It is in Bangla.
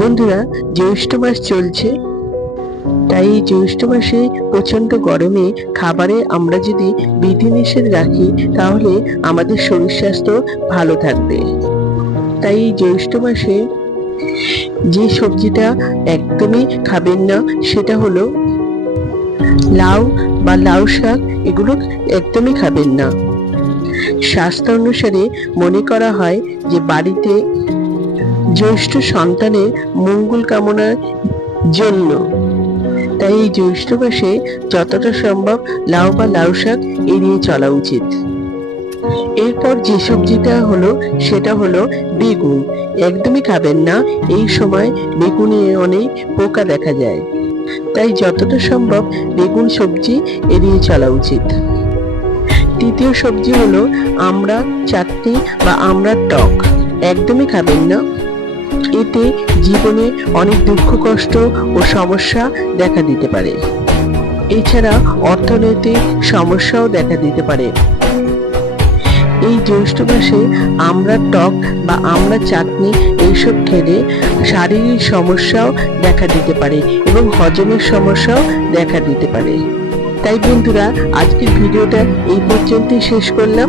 বন্ধুরা, জ্যৈষ্ঠ মাস চলছে। তাই জ্যৈষ্ঠ মাসে প্রচণ্ড গরমে খাবারে আমরা যদি বিধিনিষেধ রাখি, তাহলে আমাদের শরীর স্বাস্থ্য ভালো থাকবে। তাই জ্যৈষ্ঠ মাসে যে সবজিটা একদমই খাবেন না, সেটা হলো লাউ বা লাউ শাক, এগুলো একদমই খাবেন না। স্বাস্থ্য অনুসারে মনে করা হয় যে বাড়িতে জ্যৈষ্ঠ সন্তানের মঙ্গল কামনার জন্য। তাই এই জ্যৈষ্ঠ মাসে যতটা সম্ভব লাউ বা লাউ শাক এড়িয়ে চলা উচিত। এরপর যে সবজিটা হলো, সেটা হলো বেগুন। একদমই খাবেন না, এই সময় বেগুনে অনেক পোকা দেখা যায়। তাই যতটা সম্ভব বেগুন সবজি এড়িয়ে চলা উচিত। তৃতীয় সবজি হলো আমরা চাটনি বা আমরা টক। একদমই খাবেন না এতে জীবনে অনেক দুঃখ, কষ্ট ও সমস্যা দেখা দিতে পারে। এছাড়া অর্থনৈতিক সমস্যাও দেখা দিতে পারে। এই জ্যৈষ্ঠ মাসে আমরা টক বা আমরা চাটনি এইসব খেলে শারীরিক সমস্যাও দেখা দিতে পারে এবং হজমের সমস্যাও দেখা দিতে পারে। তাই বন্ধুরা, আজকের ভিডিওটা এই পর্যন্তই শেষ করলাম।